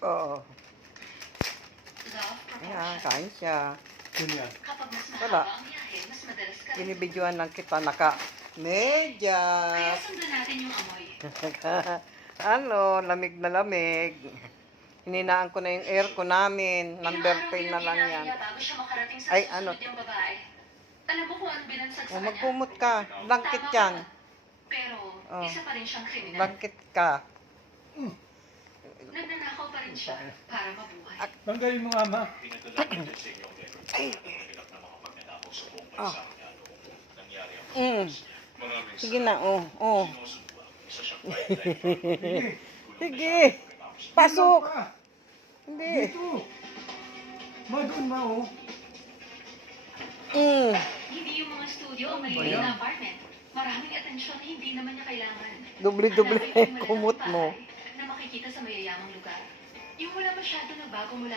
Oo. Love Ayan, proportion. kain siya. Yun yan. Kapag mas Wala. mahaba ang biyahe, mas madalas ka rin. Binibidyoan lang kita Kaya naka-medyas. sundan natin yung amoy. Ano, lamig na lamig. Hininaan ko na yung aircon namin. Number 10 na lang yan. Bago siya makarating sa Ay, susunod ano? yung babae. Alam mo kung ano binansag sa O, kanya? magkumot ka. Blanket Tama yan. ka. Pero, Oh. isa pa rin siyang kriminal. Blanket ka. Nagnanakaw pa rin siya para mabuhay. Tanggalin mo nga, ma. Ah. Sige na, oh. Sige. Pasok. Pa. Hindi. Dito. Ma, doon ma, oh. Hindi yung mga studio o maliit na apartment. Maraming atensyon na hindi naman niya kailangan. Doble-doble Hanapin yung kumot malaking mo. bahay na makikita sa mayayamang lugar. Yung wala masyado na bago mula